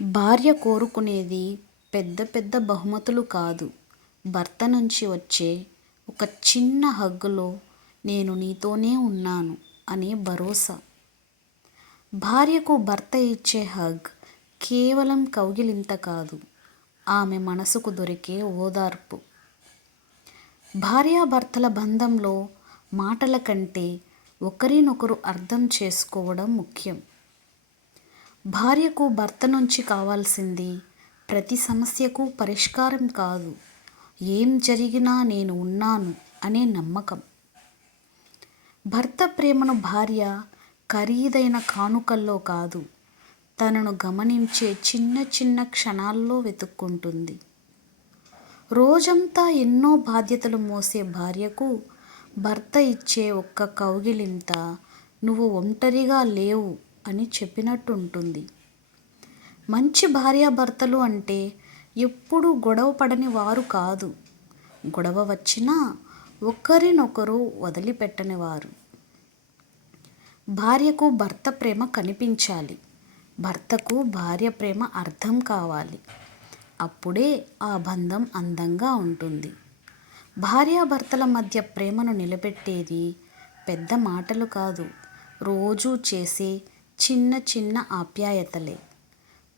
భార్య కోరుకునేది పెద్ద పెద్ద బహుమతులు కాదు. భర్త నుంచి వచ్చే ఒక చిన్న హగ్గులో నేను నీతోనే ఉన్నాను అనే భరోసా. భార్యకు భర్త ఇచ్చే హగ్ కేవలం కౌగిలింత కాదు, ఆమె మనసుకు దొరికే ఓదార్పు. భార్యాభర్తల బంధంలో మాటల కంటే ఒకరినొకరు అర్థం చేసుకోవడం ముఖ్యం. భార్యకు భర్త నుంచి కావాల్సింది ప్రతి సమస్యకు పరిష్కారం కాదు, ఏం జరిగినా నేను ఉన్నాను అనే నమ్మకం. భర్త ప్రేమను భార్య ఖరీదైన కానుకల్లో కాదు, తనను గమనించే చిన్న చిన్న క్షణాల్లో వెతుక్కుంటుంది. రోజంతా ఎన్నో బాధ్యతలు మోసే భార్యకు భర్త ఇచ్చే ఒక్క కౌగిలింత నువ్వు ఒంటరిగా లేవు అని చెప్పినట్టుంటుంది. మంచి భార్యాభర్తలు అంటే ఎప్పుడూ గొడవ పడని వారు కాదు, గొడవ వచ్చినా ఒకరినొకరు వదిలిపెట్టని వారు. భార్యకు భర్త ప్రేమ కనిపించాలి, భర్తకు భార్య ప్రేమ అర్థం కావాలి. అప్పుడే ఆ బంధం అందంగా ఉంటుంది. భార్యాభర్తల మధ్య ప్రేమను నిలబెట్టేది పెద్ద మాటలు కాదు, రోజూ చేసే చిన్న చిన్న ఆప్యాయతలే.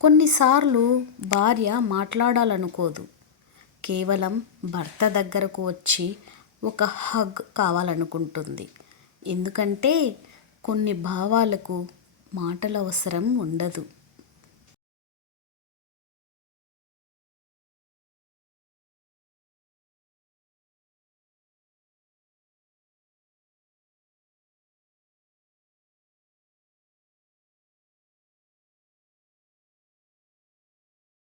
కొన్నిసార్లు భార్య మాట్లాడాలనుకోదు, కేవలం భర్త దగ్గరకు వచ్చి ఒక హగ్ కావాలనుకుంటుంది. ఎందుకంటే కొన్ని భావాలకు మాటల అవసరం ఉండదు.